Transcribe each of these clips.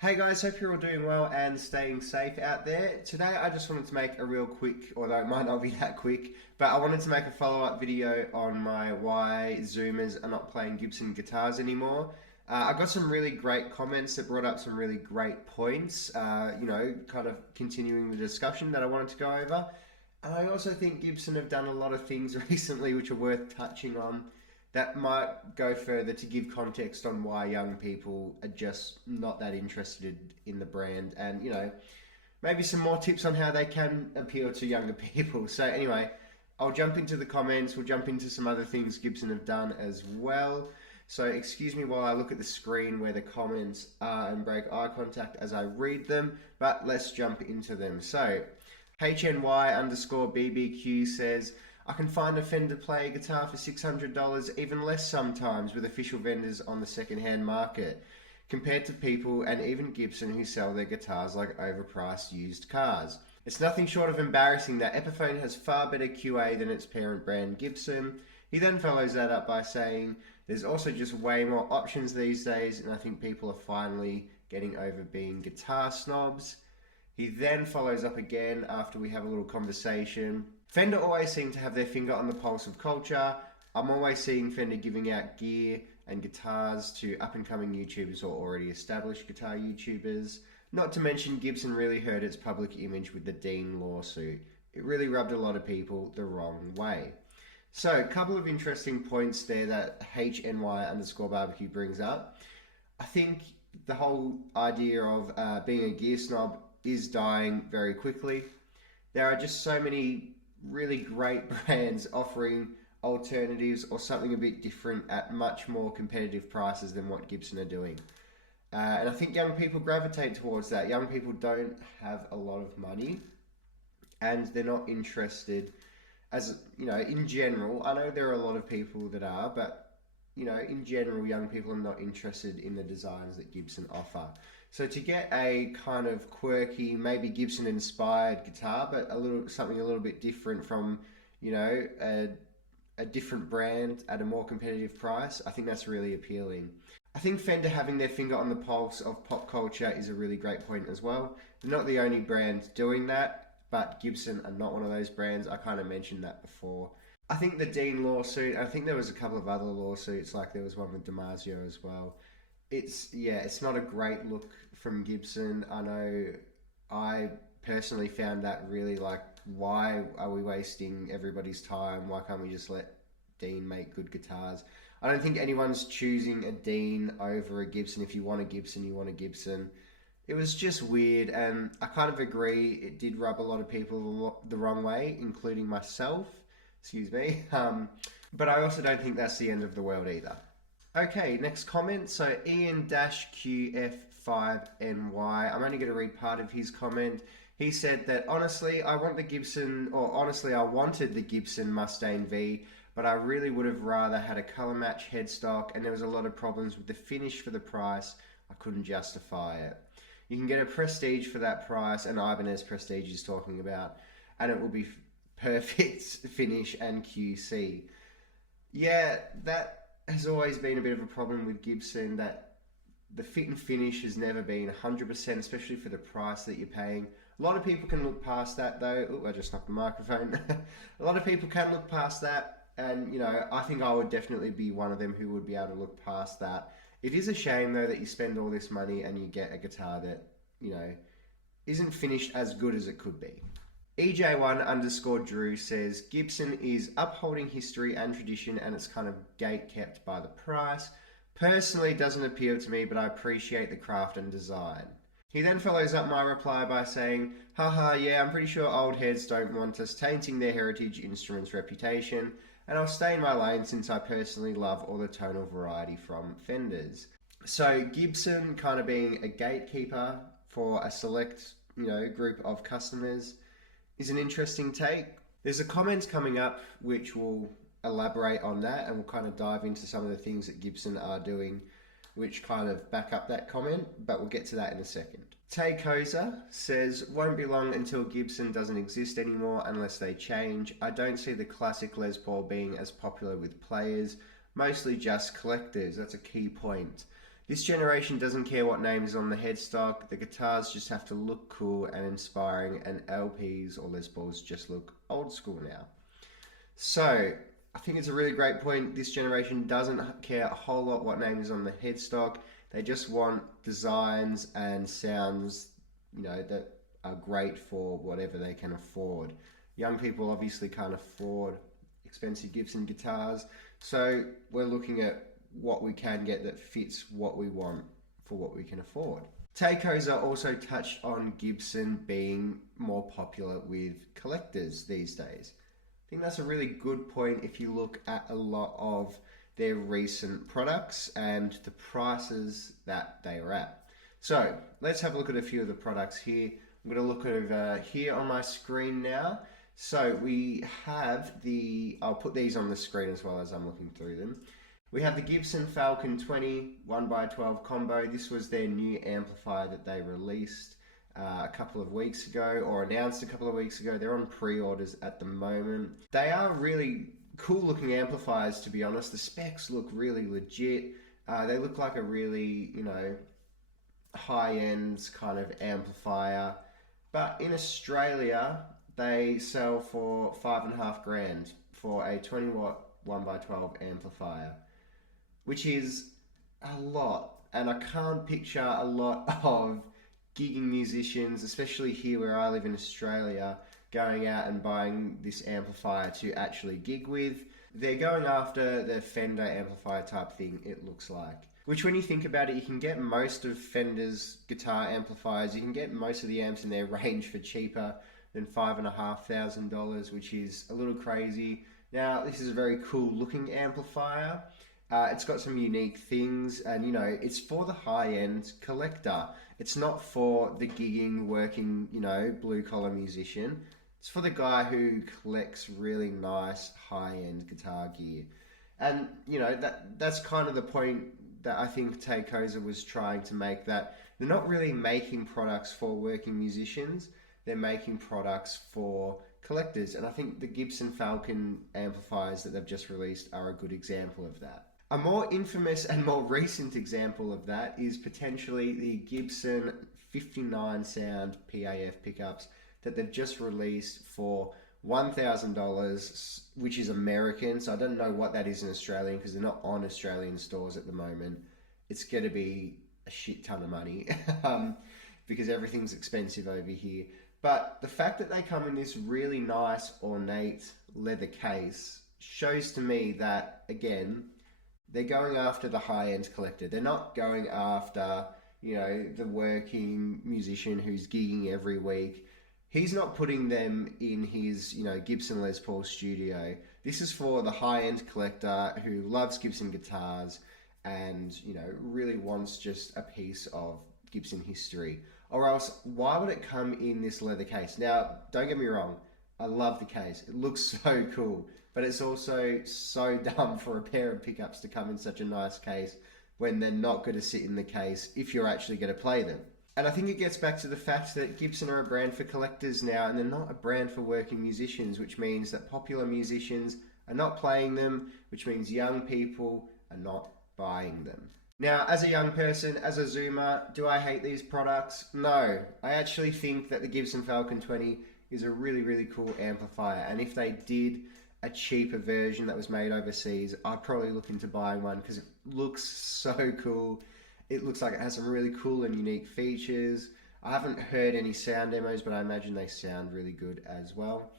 Hey guys, hope you're all doing well and staying safe out there. Today I just wanted to make a real quick, although it might not be that quick, but I wanted to make a follow-up video on my why Zoomers are not playing Gibson guitars anymore. I got some really great comments that brought up some really great points, kind of continuing the discussion that I wanted to go over. And I also think Gibson have done a lot of things recently which are worth touching on that might go further to give context on why young people are just not that interested in the brand, and maybe some more tips on how they can appeal to younger people. So anyway, I'll jump into the comments. We'll jump into some other things Gibson have done as well. So excuse me while I look at the screen where the comments are and break eye contact as I read them, but let's jump into them. So HNY underscore BBQ says, I can find a Fender player guitar for $600, even less sometimes, with official vendors on the second-hand market, compared to people and even Gibson who sell their guitars like overpriced used cars. It's nothing short of embarrassing that Epiphone has far better QA than its parent brand Gibson. He then follows that up by saying, there's also just way more options these days, and I think people are finally getting over being guitar snobs. He then follows up again after we have a little conversation. Fender always seem to have their finger on the pulse of culture. I'm always seeing Fender giving out gear and guitars to up-and-coming YouTubers or already established guitar YouTubers. Not to mention Gibson really hurt its public image with the Dean lawsuit. It really rubbed a lot of people the wrong way. So, a couple of interesting points there that HNY underscore barbecue brings up. I think the whole idea of being a gear snob is dying very quickly. There are just so many really great brands offering alternatives or something a bit different at much more competitive prices than what Gibson are doing. And I think young people gravitate towards that. Young people don't have a lot of money and they're not interested, as in general. I know there are a lot of people that are, but in general, young people are not interested in the designs that Gibson offer. So to get a kind of quirky, maybe Gibson-inspired guitar, but something a little bit different from, a different brand at a more competitive price, I think that's really appealing. I think Fender having their finger on the pulse of pop culture is a really great point as well. They're not the only brand doing that, but Gibson are not one of those brands. I kind of mentioned that before. I think the Dean lawsuit, I think there was a couple of other lawsuits, like there was one with DiMaggio as well. It's not a great look from Gibson. I know I personally found that really like, why are we wasting everybody's time? Why can't we just let Dean make good guitars? I don't think anyone's choosing a Dean over a Gibson. If you want a Gibson, you want a Gibson. It was just weird, and I kind of agree it did rub a lot of people the wrong way, including myself. Excuse me. But I also don't think that's the end of the world either. Okay, next comment. So Ian-QF5NY, I'm only going to read part of his comment. He said that honestly, I wanted the Gibson Mustang V, but I really would have rather had a color match headstock, and there was a lot of problems with the finish for the price. I couldn't justify it. You can get a Prestige for that price, and Ibanez Prestige is talking about, and it will be perfect finish and QC. Yeah, that has always been a bit of a problem with Gibson, that the fit and finish has never been 100%, especially for the price that you're paying. A lot of people can look past that though. Oh, I just knocked the microphone. A lot of people can look past that, and I think I would definitely be one of them who would be able to look past that. It is a shame though that you spend all this money and you get a guitar that, isn't finished as good as it could be. EJ1 underscore Drew says, Gibson is upholding history and tradition, and it's kind of gate kept by the price. Personally doesn't appeal to me, but I appreciate the craft and design. He then follows up my reply by saying, haha, yeah, I'm pretty sure old heads don't want us tainting their heritage instruments' reputation, and I'll stay in my lane since I personally love all the tonal variety from Fenders. So Gibson kind of being a gatekeeper for a select, group of customers is an interesting take. There's a comment coming up which will elaborate on that, and we'll kind of dive into some of the things that Gibson are doing which kind of back up that comment, but we'll get to that in a second. Tay Koza says, won't be long until Gibson doesn't exist anymore unless they change. I don't see the classic Les Paul being as popular with players, mostly just collectors. That's a key point. This generation doesn't care what name is on the headstock, the guitars just have to look cool and inspiring, and LPs or Les Pauls just look old school now. So, I think it's a really great point. This generation doesn't care a whole lot what name is on the headstock. They just want designs and sounds, that are great for whatever they can afford. Young people obviously can't afford expensive Gibson guitars, so we're looking at what we can get that fits what we want for what we can afford. Takeover also touched on Gibson being more popular with collectors these days. I think that's a really good point if you look at a lot of their recent products and the prices that they are at. So let's have a look at a few of the products here. I'm going to look over here on my screen now. So we have I'll put these on the screen as well as I'm looking through them. We have the Gibson Falcon 20 1x12 combo. This was their new amplifier that they released a couple of weeks ago, or announced a couple of weeks ago. They're on pre-orders at the moment. They are really cool looking amplifiers, to be honest. The specs look really legit. They look like a really, high-end kind of amplifier. But in Australia, they sell for $5,500 for a 20 watt 1x12 amplifier, which is a lot. And I can't picture a lot of gigging musicians, especially here where I live in Australia, going out and buying this amplifier to actually gig with. They're going after the Fender amplifier type thing, it looks like. Which, when you think about it, you can get most of Fender's guitar amplifiers, you can get most of the amps in their range for cheaper than $5,500, which is a little crazy. Now, this is a very cool looking amplifier. It's got some unique things, and it's for the high-end collector. It's not for the gigging, working, blue collar musician. It's for the guy who collects really nice high-end guitar gear. And that's kind of the point that I think Takeover was trying to make, that they're not really making products for working musicians, they're making products for collectors. And I think the Gibson Falcon amplifiers that they've just released are a good example of that. A more infamous and more recent example of that is potentially the Gibson 59 sound PAF pickups that they've just released for $1,000, which is American, so I don't know what that is in Australian because they're not on Australian stores at the moment. It's going to be a shit ton of money because everything's expensive over here. But the fact that they come in this really nice ornate leather case shows to me that, again, they're going after the high-end collector. They're not going after, the working musician who's gigging every week. He's not putting them in his, Gibson Les Paul studio. This is for the high-end collector who loves Gibson guitars and, really wants just a piece of Gibson history. Or else, why would it come in this leather case? Now, don't get me wrong. I love the case. It looks so cool. But it's also so dumb for a pair of pickups to come in such a nice case when they're not going to sit in the case if you're actually going to play them. And I think it gets back to the fact that Gibson are a brand for collectors now, and they're not a brand for working musicians, which means that popular musicians are not playing them, which means young people are not buying them. Now, as a young person, as a Zoomer, do I hate these products? No. I actually think that the Gibson Falcon 20 is a really, really cool amplifier, and if they did a cheaper version that was made overseas, I'd probably look into buying one because it looks so cool. It looks like it has some really cool and unique features. I haven't heard any sound demos, but I imagine they sound really good as well.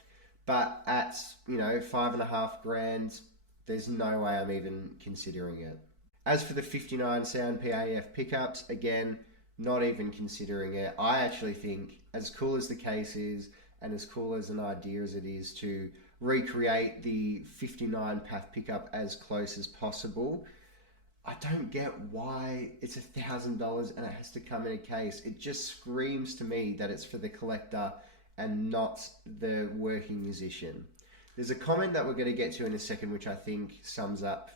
But at, $5,500, there's no way I'm even considering it. As for the 59 sound PAF pickups, again, not even considering it. I actually think, as cool as the case is, and as cool as an idea as it is to recreate the 59 PAF pickup as close as possible, I don't get why it's $1,000 and it has to come in a case. It just screams to me that it's for the collector and not the working musician. There's a comment that we're going to get to in a second which I think sums up,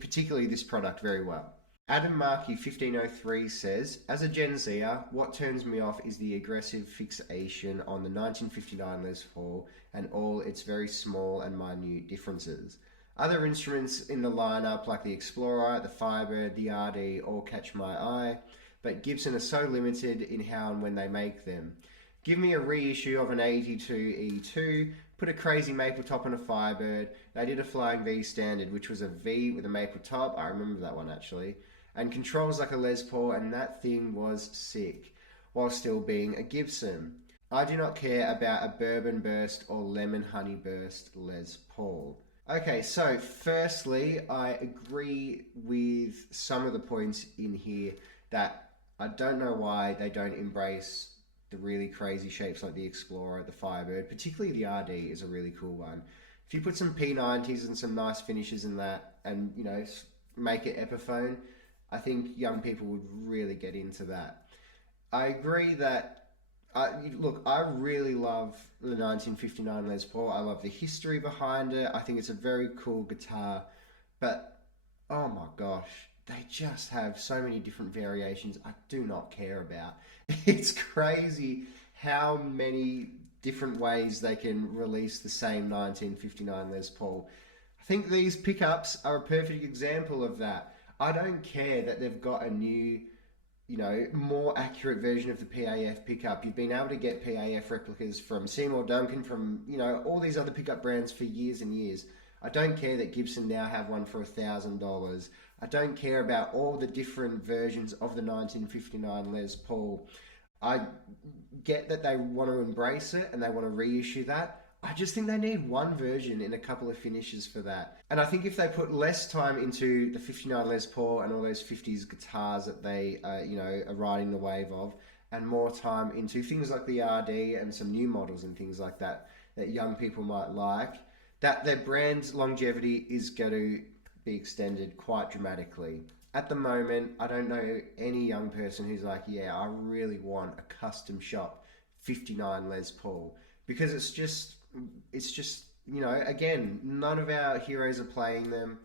particularly this product very well. Adam Markey 1503 says, as a Gen Zer, what turns me off is the aggressive fixation on the 1959 Les Paul and all its very small and minute differences. Other instruments in the lineup like the Explorer, the Firebird, the RD all catch my eye, but Gibson are so limited in how and when they make them. Give me a reissue of an 82 E2, put a crazy maple top on a Firebird. They did a Flying V standard, which was a V with a maple top. I remember that one actually. And controls like a Les Paul, and that thing was sick, while still being a Gibson. I do not care about a Bourbon Burst or Lemon Honey Burst Les Paul. Okay, so firstly, I agree with some of the points in here that I don't know why they don't embrace the really crazy shapes like the Explorer, the Firebird, particularly the RD is a really cool one. If you put some P90s and some nice finishes in that and, you know, make it Epiphone, I think young people would really get into that. I agree that look, I really love the 1959 Les Paul. I love the history behind it. I think it's a very cool guitar, but oh my gosh, they just have so many different variations I do not care about. It's crazy how many different ways they can release the same 1959 Les Paul. I think these pickups are a perfect example of that. I don't care that they've got a new, you know, more accurate version of the PAF pickup. You've been able to get PAF replicas from Seymour Duncan, from, you know, all these other pickup brands for years and years. I don't care that Gibson now have one for $1,000. I don't care about all the different versions of the 1959 Les Paul. I get that they want to embrace it and they want to reissue that. I just think they need one version in a couple of finishes for that. And I think if they put less time into the 59 Les Paul and all those 50s guitars that they, you know, are riding the wave of, and more time into things like the RD and some new models and things like that, that young people might like, that their brand's longevity is going to be extended quite dramatically. At the moment, I don't know any young person who's like, yeah, I really want a custom shop 59 Les Paul, because it's just, you know, again, none of our heroes are playing them.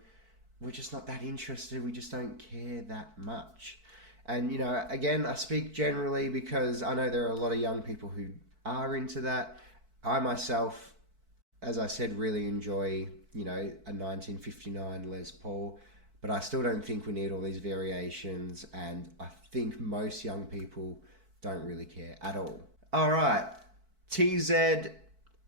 We're just not that interested. We just don't care that much. And, you know, again, I speak generally because I know there are a lot of young people who are into that. I myself, as I said, really enjoy, you know, a 1959 Les Paul, but I still don't think we need all these variations, and I think most young people don't really care at all. All right, TZ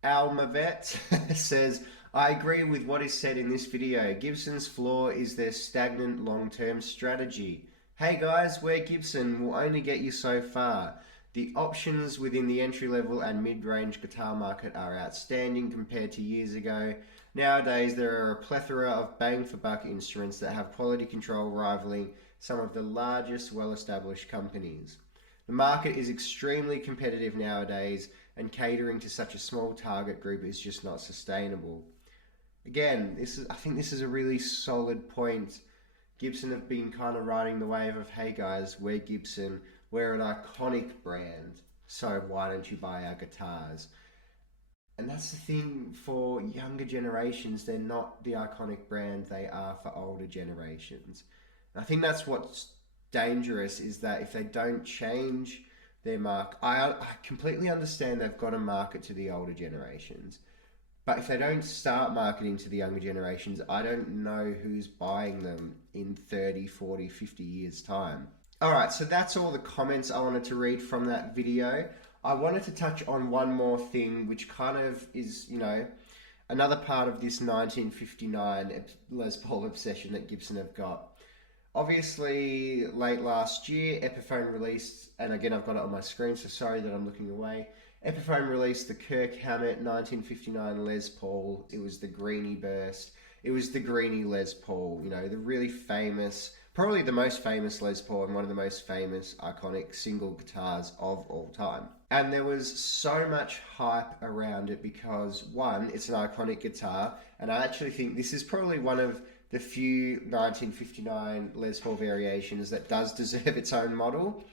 Almavet says, I agree with what is said in this video. Gibson's flaw is their stagnant long-term strategy. Hey guys, we're Gibson, will only get you so far. The options within the entry-level and mid-range guitar market are outstanding compared to years ago. Nowadays, there are a plethora of bang-for-buck instruments that have quality control rivaling some of the largest well-established companies. The market is extremely competitive nowadays, and catering to such a small target group is just not sustainable. Again, I think this is a really solid point. Gibson have been kind of riding the wave of, hey guys, we're Gibson, we're an iconic brand, so why don't you buy our guitars? And that's the thing for younger generations, they're not the iconic brand they are for older generations. And I think that's what's dangerous, is that if they don't change their mark, I completely understand they've got to market to the older generations, but if they don't start marketing to the younger generations, I don't know who's buying them in 30, 40, 50 years time. Alright, so that's all the comments I wanted to read from that video. I wanted to touch on one more thing, which kind of is, you know, another part of this 1959 Les Paul obsession that Gibson have got. Obviously, late last year, Epiphone released, and again I've got it on my screen, so sorry that I'm looking away. Epiphone released the Kirk Hammett 1959 Les Paul. It was the Greenie Burst. It was the Greenie Les Paul, you know, the really famous, probably the most famous Les Paul and one of the most famous iconic single guitars of all time. And there was so much hype around it because, one, it's an iconic guitar, and I actually think this is probably one of the few 1959 Les Paul variations that does deserve its own model.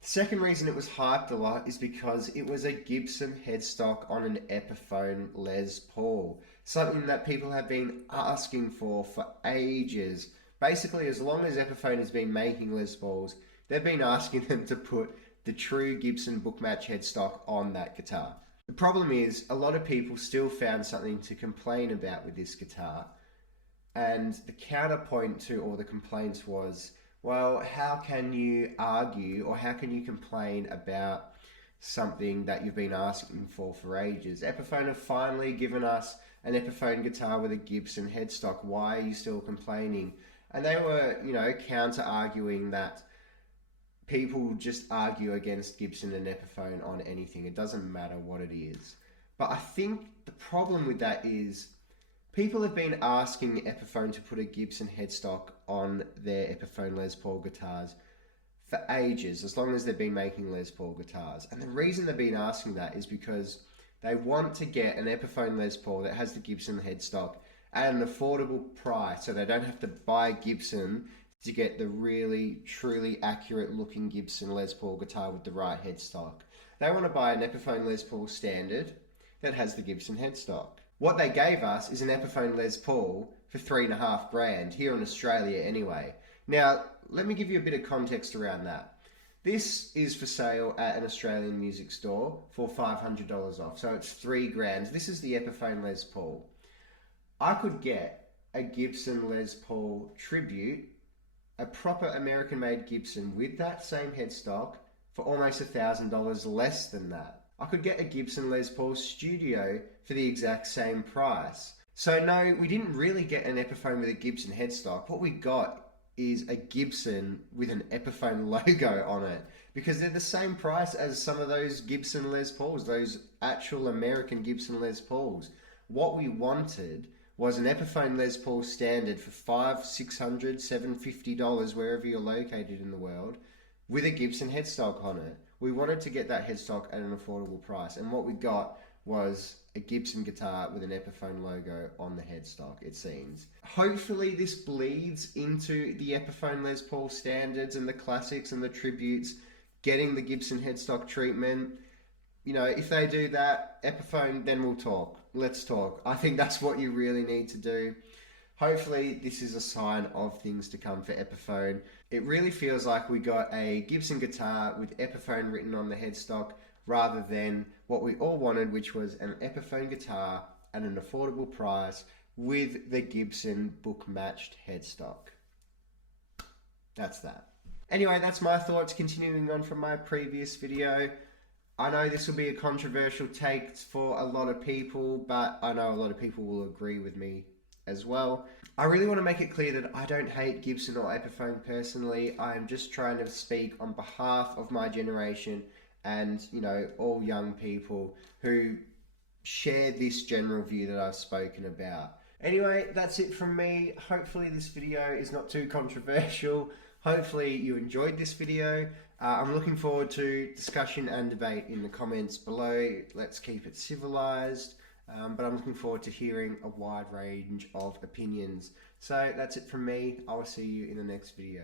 The second reason it was hyped a lot is because it was a Gibson headstock on an Epiphone Les Paul, something that people have been asking for ages. Basically, as long as Epiphone has been making Les Pauls, they've been asking them to put the true Gibson Bookmatch headstock on that guitar. The problem is, a lot of people still found something to complain about with this guitar. And the counterpoint to all the complaints was, well, how can you argue or how can you complain about something that you've been asking for ages? Epiphone have finally given us an Epiphone guitar with a Gibson headstock. Why are you still complaining? And they were, counter-arguing that people just argue against Gibson and Epiphone on anything. It doesn't matter what it is. But I think the problem with that is people have been asking Epiphone to put a Gibson headstock on their Epiphone Les Paul guitars for ages, as long as they've been making Les Paul guitars. And the reason they've been asking that is because they want to get an Epiphone Les Paul that has the Gibson headstock at an affordable price, so they don't have to buy Gibson to get the really, truly accurate looking Gibson Les Paul guitar with the right headstock. They want to buy an Epiphone Les Paul standard that has the Gibson headstock. What they gave us is an Epiphone Les Paul for $3,500 here in Australia anyway. Now, let me give you a bit of context around that. This is for sale at an Australian music store for $500 off, so it's $3,000. This is the Epiphone Les Paul. I could get a Gibson Les Paul Tribute, a proper American-made Gibson with that same headstock for almost $1,000 less than that. I could get a Gibson Les Paul Studio for the exact same price. So no, we didn't really get an Epiphone with a Gibson headstock. What we got is a Gibson with an Epiphone logo on it, because they're the same price as some of those Gibson Les Pauls, those actual American Gibson Les Pauls. What we wanted was an Epiphone Les Paul standard for $500, $600, $750, wherever you're located in the world, with a Gibson headstock on it. We wanted to get that headstock at an affordable price, and what we got was a Gibson guitar with an Epiphone logo on the headstock, it seems. Hopefully this bleeds into the Epiphone Les Paul standards and the classics and the tributes, getting the Gibson headstock treatment. If they do that, Epiphone, then we'll talk. Let's talk. I think that's what you really need to do. Hopefully this is a sign of things to come for Epiphone. It really feels like we got a Gibson guitar with Epiphone written on the headstock rather than what we all wanted, which was an Epiphone guitar at an affordable price with the Gibson book-matched headstock. That's that. Anyway, that's my thoughts continuing on from my previous video. I know this will be a controversial take for a lot of people, but I know a lot of people will agree with me as well. I really want to make it clear that I don't hate Gibson or Epiphone personally. I'm just trying to speak on behalf of my generation and, all young people who share this general view that I've spoken about. Anyway, that's it from me. Hopefully this video is not too controversial. Hopefully you enjoyed this video. I'm looking forward to discussion and debate in the comments below. Let's keep it civilized. But I'm looking forward to hearing a wide range of opinions. So that's it from me. I will see you in the next video.